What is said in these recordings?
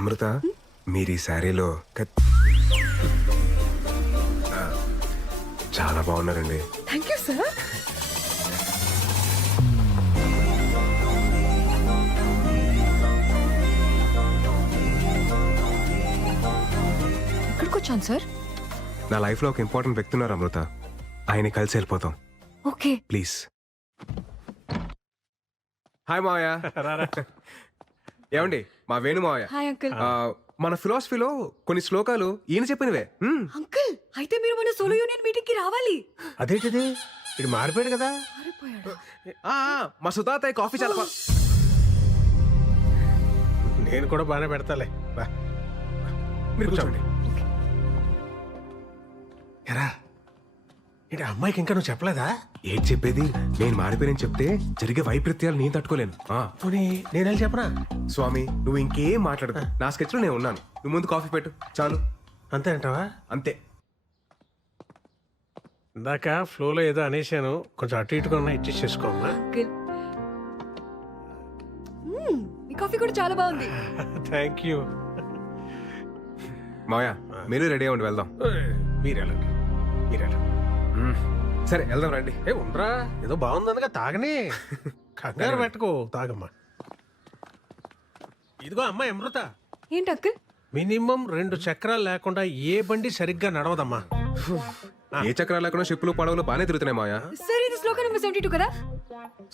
అమృత మీరు ఈ శారీలో చాలా బాగున్నారండి. Thank you sir. ఎక్కడికి వచ్చాను సార్? నా లైఫ్ లో ఒక ఇంపార్టెంట్ వ్యక్తి ఉన్నారు అమృత, ఆయన కలిసి వెళ్ళిపోతాం. Okay please. హాయ్ మావయ్య. ఏమండి మా వేణు మావయ్య. Hi uncle. మన ఫిలాసఫీలో కొన్ని శ్లోకాలు ఈయన చెప్పినవే. అంకుల్ అయితే మీరు మన సోలో యూనియన్ మీటింగ్ కి రావాలి. అదేంటిది ఇది మారిపోయాడు కదా. మారిపోయాడు. మా సుతాతయ్య కాఫీ చాలా నేను కూడా బాగానే పెడతాలే. బా మీరు కూర్చోండి. ఎరా ఏంటి అమ్మాయికి ఇంకా నువ్వు చెప్పలేదా? ఏంటి చెప్పేది? నేను మారిపోయానని చెప్తే జరిగే వైపరీత్యాలు నేను తట్టుకోలేను. పోనీ నేను వెళ్ళి చెప్పనా? స్వామి నువ్వు ఇంకేం మాట్లాడదు, నా స్కెచ్ లో నేను ఉన్నాను. నువ్వు ముందు కాఫీ పెట్టు చాలు. అంతే అంటావా? అంతే. ఇందాక ఫ్లోలో ఏదో అనేసాను, కొంచెం అటు ఇటుగా ఉన్నా ఇచ్చేసి చేసుకోమ్మా. అంకుల్ మీ కాఫీ కూడా చాలా బాగుంది. Thank you. మావయ్య మీరు రెడీ అవ్వండి, వెళ్దాం. మీరు వెళ్ళండి. సరే వెళ్దాం రండి. ఉండరా, ఏదో బాగుందనగా తాగని. కంగారు పెట్టుకో, తాగమ్మా. ఇదిగో అమ్మాయి అమృత, ఏంటి అంకుల్? మినిమం 2 చక్రాలు లేకుండా ఏ బండి సరిగ్గా నడవదమ్మా. ఏ చక్రాలు లేకుండా షిప్పులు పడవలు బాగానే తిరుగుతున్నాయి మావయ్య. సార్ ఇది శ్లోక నెంబర్ 72 కదా?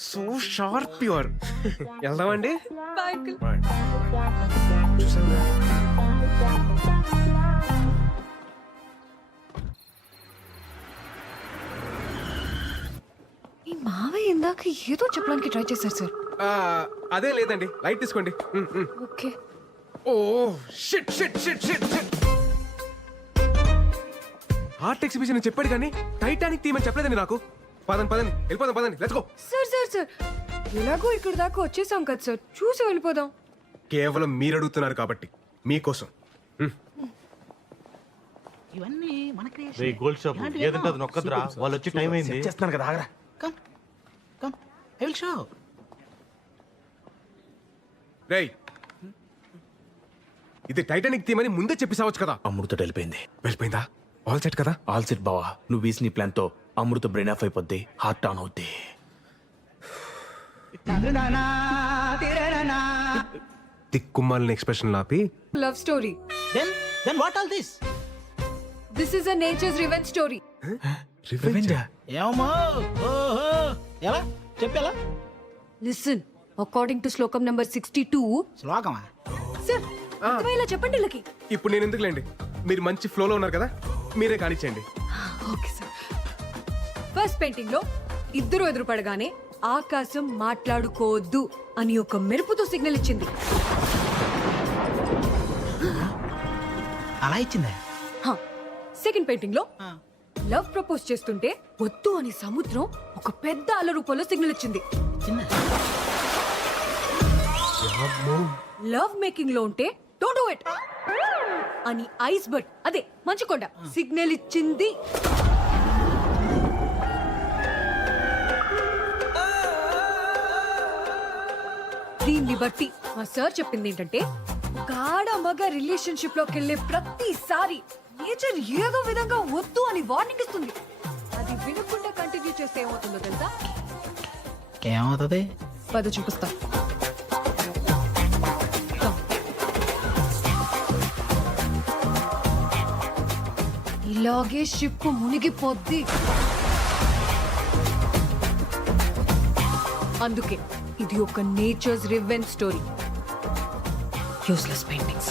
So sharp your. వెళ్దామండి. Bye uncle. ఈ మావయ్య ఇందాక ఏదో చెప్పడానికి ట్రై చేశారు సార్. అదే లేదండి, లైట్ తీసుకోండి. Okay. Oh shit shit shit shit shit. Art exhibition చెప్పాడు కానీ టైటానిక్ థీమ్ అని చెప్పలేదండి నాకు. పదండి పదండి వెళ్ళిపోదాం, పదండి let's go. Sir sir sir ఎలాగో ఇక్కడ దాకా వచ్చేసాం కదా సార్, చూసి వెళ్ళిపోదాం. కేవలం మీరు అడుగుతున్నారు కాబట్టి మీకోసం. ఇవన్నీ మన క్రియేషన్. రే గోల్డ్ షాప్ ఏదంటే అది నొక్కదురా, వాళ్ళు వచ్చి టైం అయింది. చేస్తున్నాను కదా, ఆగరా. Come come I will show. రేయ్ ఇది టైటానిక్ థీమ్ అని ముందే చెప్పేసావచ్చు కదా. అమృత వెళ్ళిపోయింది. వెళ్ళిపోయిందా? ఆల్ సెట్ కదా? ఆల్ సెట్ బావా, నువ్వు వేసిన ప్లాన్ తో అమృత బ్రెయిన్ ఆఫ్ అయిపోద్ది, హార్ట్ ఆన్ అవుద్ది. తిక్కుమాలిన ఎక్స్ప్రెషన్ లాపి love story. Then what all this? This is a nature's revenge story. రివెంజా? ఏమో ఓహో ఎలా చెప్పేలా? లిసన్, అకార్డింగ్ టు శ్లోకం నెంబర్ 62. శ్లోకమా? సార్ అర్థమయ్యేలా చెప్పండి వీళ్ళకి. ఇప్పుడు నేను ఎందుకులేండి, మీరు మంచి ఫ్లోలో ఉన్నారు కదా, మీరే కానిచ్చేయండి. Okay sir. ఫస్ట్ పెయింటింగ్ లో ఇద్దరు ఎదురుపడగానే ఆకాశం మాట్లాడుకోవద్దు అని ఒక మెరుపుతో సిగ్నల్ ఇచ్చింది. అలా ఇచ్చిందా? సెకండ్ పెయింటింగ్ లో లవ్ ప్రపోజ్ చేస్తుంటే వద్దు అని సముద్రం ఒక పెద్ద అల రూపంలో సిగ్నల్ ఇచ్చింది. లవ్ మేకింగ్ లో ఉంటే డోంట్ డూ ఇట్ అని ఐస్ బర్డ్, అదే మంచుకొండ, సిగ్నల్ ఇచ్చింది. దీన్ని బట్టి మా సార్ చెప్పింది ఏంటంటే, గాఢ మగ రిలేషన్షిప్ లోకి వెళ్ళే ప్రతిసారి నేచర్ ఏదో విధంగా వద్దు అని వార్నింగ్ ఇస్తుంది. అది వినకుండా కంటిన్యూ చేస్తే ఏమవుతుందో తెలుసా? ఏమవుతుంది? పద చూపిస్తా. ఇలాగే షిప్ మునిగిపోద్ది. అందుకే ఇది ఒక nature's revenge story. Useless paintings.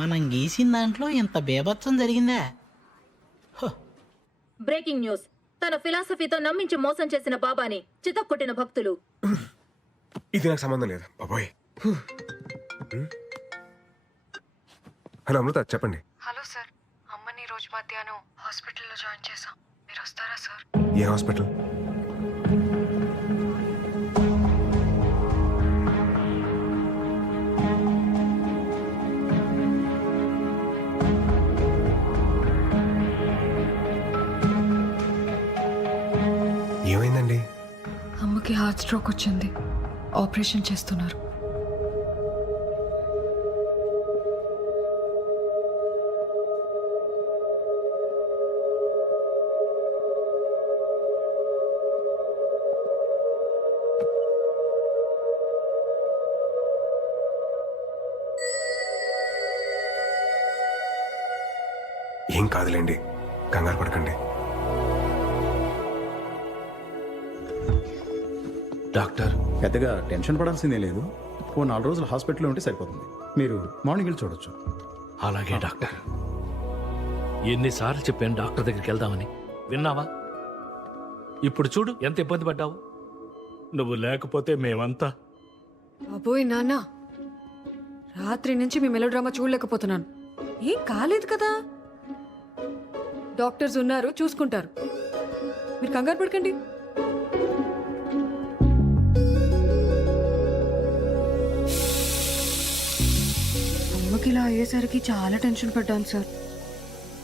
మనం గీసిన దాంట్లో ఇంత బేభత్సం జరిగిందా? Breaking news. తన ఫిలాసఫీతో నమ్మించి మోసం చేసిన బాబాని చితక్కొట్టిన భక్తులు. ఇది నాకు సంబంధం లేదు బాబోయ్. హలో అమృత చెప్పండి. హలో సార్, అమ్మని రోజు మధ్యాహ్నం హాస్పిటల్లో జాయిన్ చేశాం. మీరు వస్తారా సార్? ఏ హాస్పిటల్? అమ్మకి హార్ట్ స్ట్రోక్ వచ్చింది. ఆపరేషన్ చేస్తున్నారు. ఏం కాదులేండి, కంగారు పడకండి. డాక్టర్ పెద్దగా టెన్షన్ పడాల్సిందే లేదు. ఓ 4 రోజులు హాస్పిటల్లో ఉంటే సరిపోతుంది. మీరు మార్నింగ్ వెళ్ళి చూడొచ్చు. అలాగే డాక్టర్. ఎన్నిసార్లు చెప్పాను డాక్టర్ దగ్గరికి వెళ్దామని, విన్నావా? ఇప్పుడు చూడు ఎంత ఇబ్బంది పడ్డావు. నువ్వు లేకపోతే మేమంతా. అబ్బోయ్ నాన్న, రాత్రి నుంచి మీ మెలోడ్రామా చూడలేకపోతున్నాను. ఏం కాలేదు కదా, డాక్టర్స్ ఉన్నారు, చూసుకుంటారు. మీరు కంగారు పడకండి. అమ్మకి ఇలా అయ్యేసరికి చాలా టెన్షన్ పడ్డాను సార్.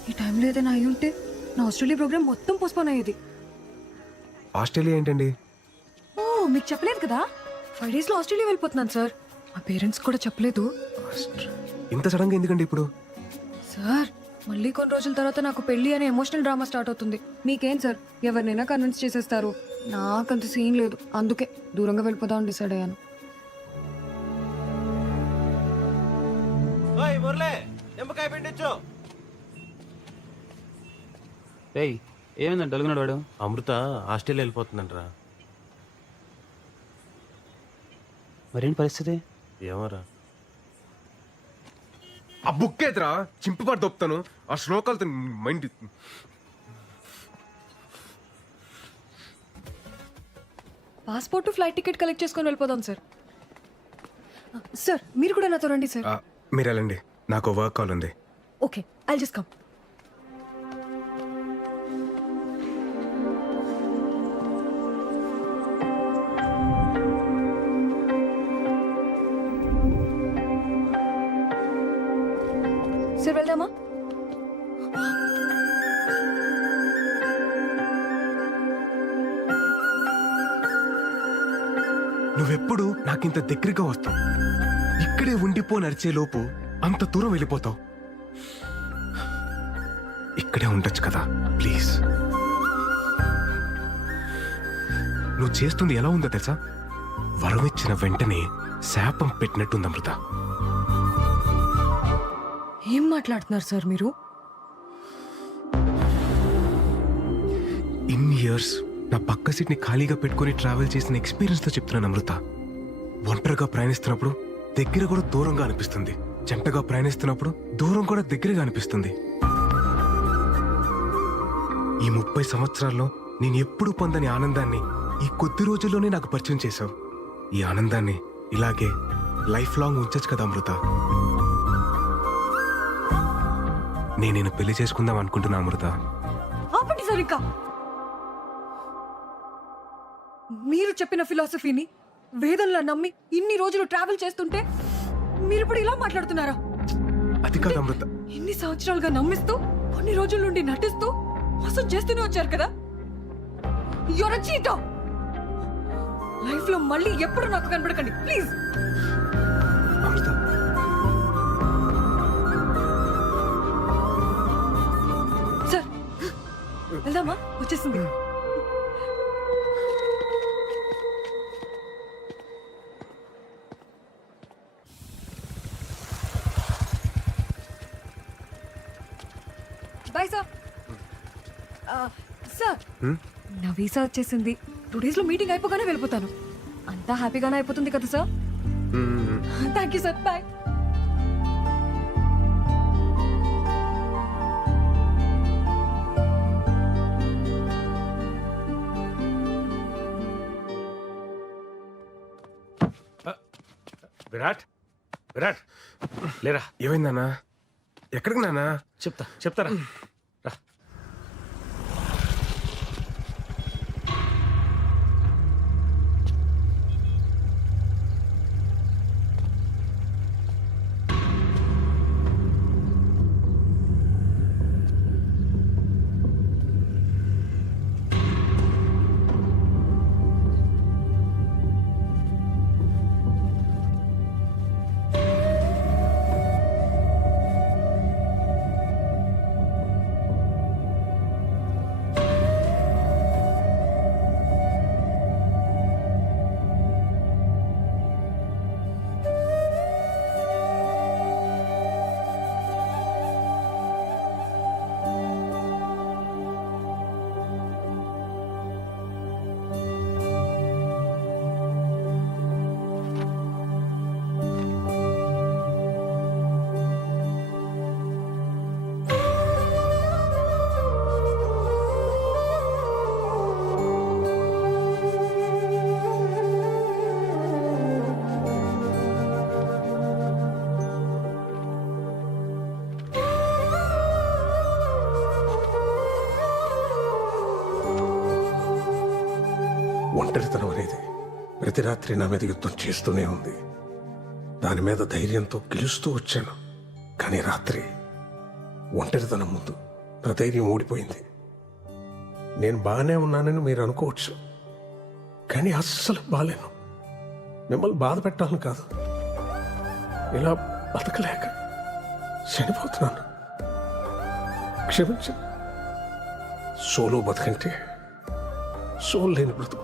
ఈ టైంలో ఏదైనా అయి ఉంటే నా ఆస్ట్రేలియా ప్రోగ్రామ్ మొత్తం పోస్ట్పోన్ అయ్యేది. ఆస్ట్రేలియా ఏంటండి? ఓ, మీకు చెప్పలేదు కదా, 5 days లో ఆస్ట్రేలియా వెళ్ళిపోతున్నాను సార్. మా పేరెంట్స్ కూడా చెప్పలేదు. ఇంత సడన్ గా ఎందుకండి ఇప్పుడు? సార్, మళ్ళీ కొన్ని రోజుల తర్వాత నాకు పెళ్లి అనే ఎమోషనల్ డ్రామా స్టార్ట్ అవుతుంది. మీకేం సార్, ఎవరినైనా కన్విన్స్ చేసేస్తారు. నాకంత సీన్ లేదు, అందుకే దూరంగా వెళ్ళిపోదామని డిసైడ్ అయ్యాను. ఏమైందంటే అడుగున్నాడు వాడు. అమృత ఆస్ట్రేలియా వెళ్ళిపోతుందంటరా. మరేంటి పరిస్థితి? ఏమోరా. ఆ బుక్ ఏదిరా, చింపిపాటు దొప్పుతాను. ఆ శ్లోకాలతో mind. Passport flight ticket collect చేసుకొని వెళ్ళిపోదాం సార్. సార్, మీరు కూడా నాతో రండి సార్. మీరు వెళ్ళండి, నాకు వర్క్ కాల్ ఉంది. Okay, I'll just come. Sir, వెళ్దామా? నువ్వెప్పుడు నాకింత దగ్గరగా వస్తావు, ఇక్కడే ఉండిపో నడిచే లోపు అంత దూరం వెళ్ళిపోతావు. ఇక్కడే ఉండొచ్చు కదా ప్లీజ్. నువ్వు చేస్తుంది ఎలా ఉందో తెలుసా? వరం ఇచ్చిన వెంటనే శాపం పెట్టినట్టుంది అమృత. ఏం మాట్లాడుతున్నారు సార్ మీరు? ఇన్ని ఇయర్స్ నా పక్క సీట్ని ఖాళీగా పెట్టుకుని ట్రావెల్ చేసిన ఎక్స్పీరియన్స్తో చెప్తున్నాను అమృత. ఒంటరిగా ప్రయాణిస్తున్నప్పుడు దగ్గర కూడా దూరంగా అనిపిస్తుంది, జంటగా ప్రయాణిస్తున్నప్పుడు దూరం కూడా దగ్గరగా అనిపిస్తుంది. ఈ 30 సంవత్సరాల్లో నేను ఎప్పుడు పొందని ఆనందాన్ని ఈ కొద్ది రోజుల్లోనే నాకు పరిచయం చేశావు. ఈ ఆనందాన్ని ఇలాగే లైఫ్ లాంగ్ ఉంచచ్చు కదా అమృత. నేను పెళ్లి చేసుకుందాం అనుకుంటున్నా అమృత. ఆపండి సార్, ఇంకా మీరు చెప్పిన ఫిలాసఫీని వేదంలా నమ్మి ఇన్ని రోజులు ట్రావెల్ చేస్తుంటే మీరు ఇప్పుడు ఇలా మాట్లాడుతున్నారా? అది కాదు అమృత. ఇన్ని సంవత్సరాలుగా నమ్మిస్తూ కొన్ని రోజుల నుండి నటిస్తూ మోసం చేస్తూనే వచ్చారు కదా. Your cheater. లైఫ్ లో మళ్ళీ ఎప్పుడు నాకు కనబడకండి ప్లీజ్. అమృత, సార్, వెళ్దామా? వచ్చేసింది. Bye sir. సార్, నా వీసా వచ్చేసింది. 2 days లో మీటింగ్ అయిపోగానే వెళ్ళిపోతాను. అంతా హ్యాపీగానే అయిపోతుంది కదా sir? Thank you sir, bye. Virat, Virat లేరా. ఏమైంది నాన్న? ఎక్కడికి నాన్న? చెప్తారా. రా. ఒంటరితనం అనేది ప్రతి రాత్రి నా మీద యుద్ధం చేస్తూనే ఉంది. దాని మీద ధైర్యంతో గెలుస్తూ వచ్చాను. కానీ రాత్రి ఒంటరితనం ముందు నా ధైర్యం ఓడిపోయింది. నేను బాగానే ఉన్నానని మీరు అనుకోవచ్చు, కానీ అస్సలు బాలేను. మిమ్మల్ని బాధ పెట్టాలని కాదు, ఇలా బతకలేక చనిపోతున్నాను. క్షమించండి. సోలో బతకంటే సోల్ లేని బ్రతుకు.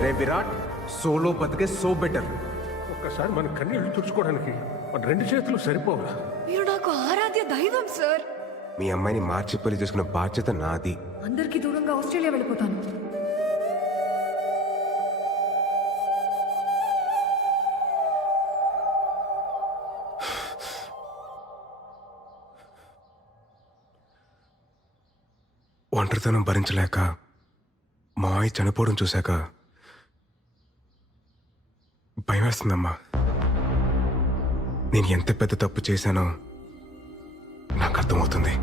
రే విరాట్, సోలో బతికే సో బెటర్. ఒక్కసారి మన కన్నీళ్లు తుడుచుకోవడానికి మన 2 చేతులు సరిపోవా? మీరు నాకు ఆరాధ్య దైవం సార్. మీ అమ్మాయిని మార్చి పెళ్లి చేసుకున్న బాధ్యత నాది. అందరికీ దూరంగా ఆస్ట్రేలియా వెళ్ళిపోతాను. ఒంటరితనం భరించలేక మావయ్య చనిపోవడం చూశాక భయం వేస్తుందమ్మా. నేను ఎంత పెద్ద తప్పు చేశానో నాకు అర్థమవుతుంది.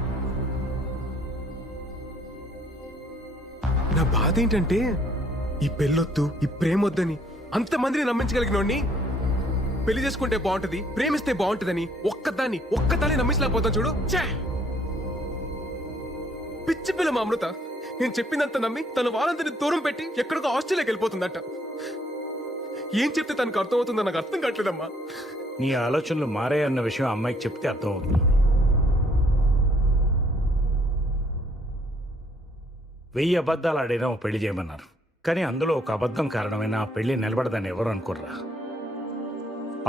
నా బాధ ఏంటంటే ఈ పెళ్ళొద్దు, ఈ ప్రేమొద్దని అంతమందిని నమ్మించగలిగినోడిని పెళ్లి చేసుకుంటే బాగుంటది, ప్రేమిస్తే బాగుంటదని ఒక్కదాన్ని నమ్మించలేకపోతాను చూడు. ఛే! పిచ్చి పిల్ల మా అమృత నేను చెప్పిందంత నమ్మి తన వాళ్ళందరినీ దూరం పెట్టి ఎక్కడికో ఆస్ట్రేలియాకి వెళ్ళిపోతుందట. ఏం చెప్తే తనకు అర్థమవుతుందో నాకు అర్థం కావట్లేదమ్మా. నీ ఆలోచనలు మారాయన్న విషయం అమ్మాయికి చెప్తే అర్థమవుతుంది. 1000 అబద్ధాలు ఆడినా ఓ పెళ్లి చేయమన్నారు, కానీ అందులో ఒక అబద్ధం కారణమైన ఆ పెళ్లి నిలబడదని ఎవరు అనుకోర్రా.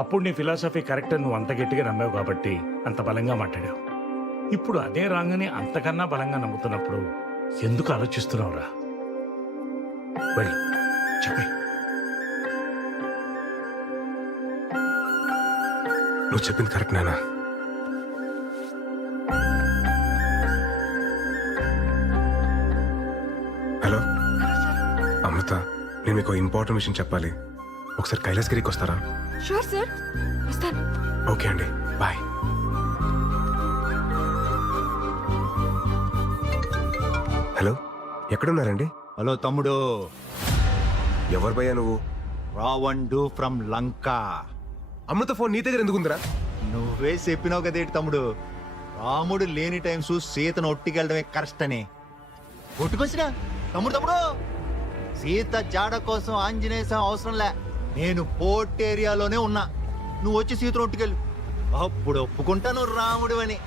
అప్పుడు నీ ఫిలాసఫీ కరెక్ట్ నువ్వు అంత గట్టిగా నమ్మావు కాబట్టి అంత బలంగా మాట్లాడావు. ఇప్పుడు అదే రాంగని అంతకన్నా బలంగా నమ్ముతున్నప్పుడు ఎందుకు ఆలోచిస్తున్నావురా? వెళ్ళు, చెప్పే. నువ్వు చెప్పింది కరెక్ట్ నానా. హలో అమృత, నేను మీకు ఇంపార్టెంట్ విషయం చెప్పాలి. ఒకసారి కైలాసగిరికి వస్తారా? షూర్ సార్, వస్తాను. ఓకే అండి, బాయ్. హలో, ఎక్కడున్నారండి? హలో తమ్ముడు, ఎవరు భయ్యా నువ్వు? రావణుడు ఫ్రమ్ లంక. అమృత ఫోన్ నీ దగ్గర ఎందుకుందిరా? నువ్వే చెప్పినావు కదేటి తమ్ముడు, రాముడు లేని టైమ్స్ సీతను ఒట్టికెళ్ళడమే కరెక్ట్ అని. ఒట్టుకొచ్చినా తమ్ముడు తమ్ముడు, సీత జాడ కోసం ఆంజనేయ స్వామి అవసరంలే. నేను పోర్ట్ ఏరియాలోనే ఉన్నా, నువ్వు వచ్చి సీతను ఒట్టుకెళ్ళు, అప్పుడు ఒప్పుకుంటాను రాముడు అని.